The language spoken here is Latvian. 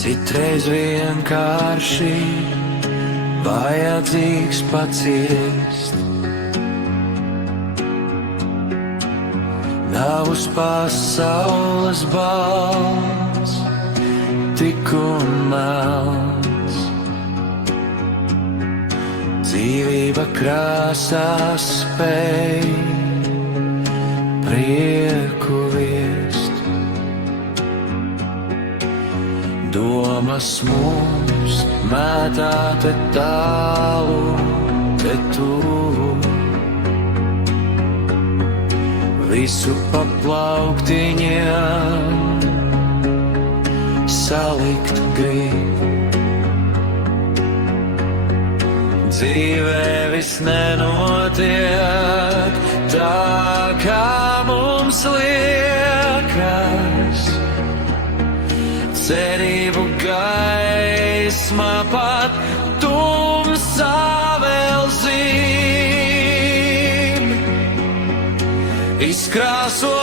Citreiz vienkārši vajadzīgs paciest. Nav uz pasaules balts, tik un melns. Dzīvība krāsās spēj prieku viest. Domas mums mētā te tālu, te tuvu. Visu pa plauktiņiem salikt grib. Dzīvē viss nenotiek tā, kā mums liekas. Cerību gaisma pat tumsā vēl zīm. Izkrāso